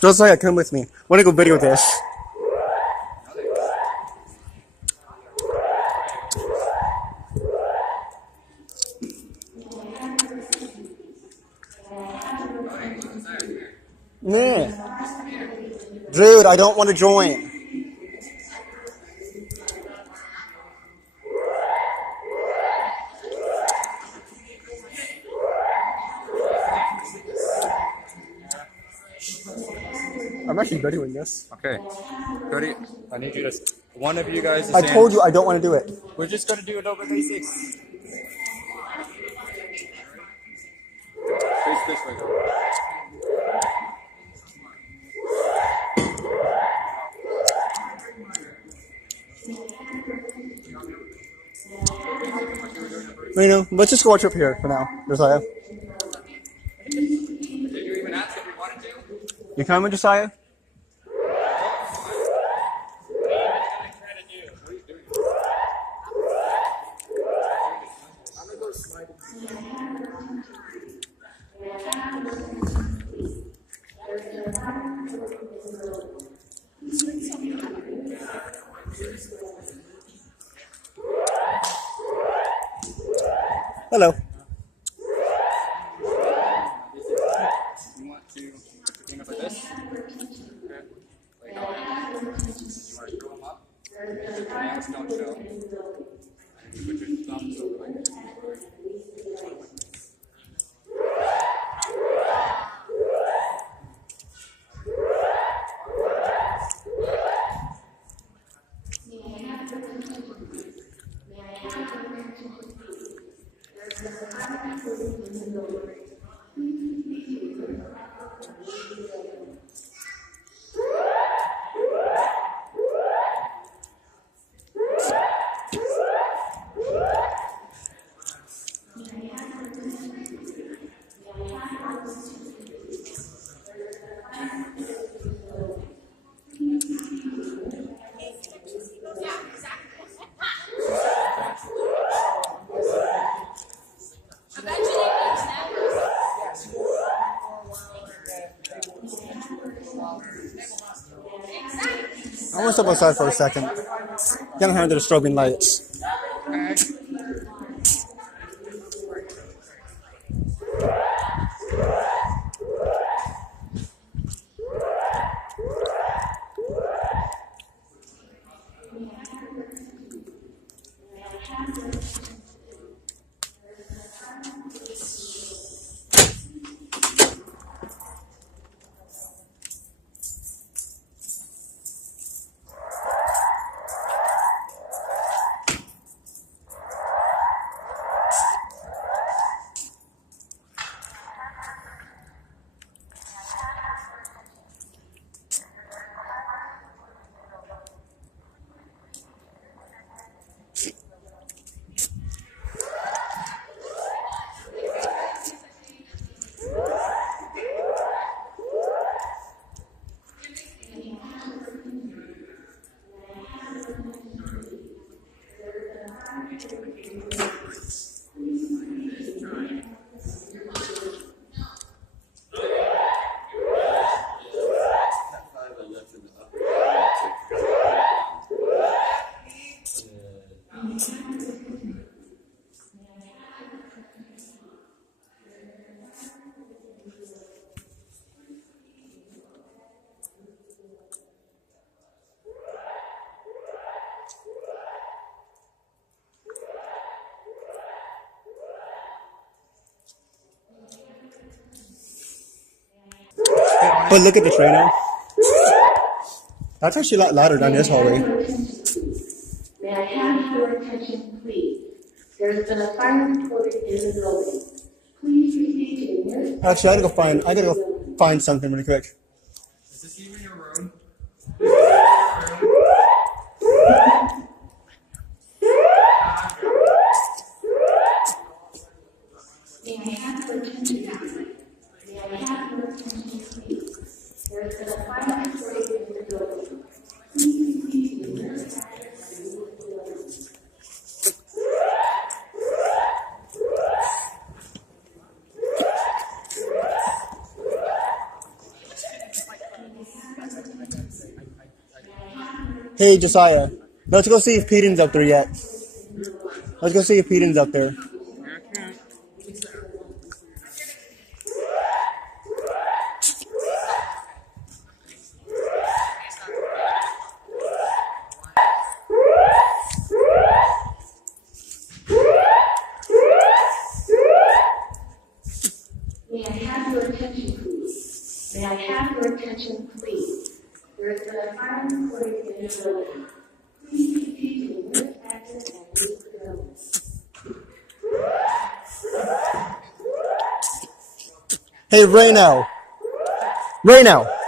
Josiah, come with me. I want to go video this. Yeah. Dude, I don't want to join. I'm actually videoing this. Okay. Cody, I need you to. One of you guys is I told you I don't want to do it. We're just going to do Adobe Basics. Face this way, though. You know, let's just watch up here for now, Josiah. Did you even ask if you wanted to? You coming, Josiah? Hello. You want to bring up like this? Okay. Lay down. You want to screw them up? Make sure your nails don't show. And put your thumbs over like this. I want to step outside for a second. Get under the strobing lights. But look at this right now. That's actually a lot louder down this hallway. May I have your attention, please? There's been a fire reported in the building. Please proceed to the nearest. Actually, I gotta go find something really quick. Is this even your room? May I have your attention, please? May I have your attention, please? There's been a fire reported in the building. Please proceed to the nearest. Hey, Josiah. Let's go see if Peden's up there yet. Let's go see if Peden's up there. May I have your attention, please? May I have your attention, please? There is a fire recording in the building. Please continue to lift exit and leave the building. Hey, Rayno. Rayno.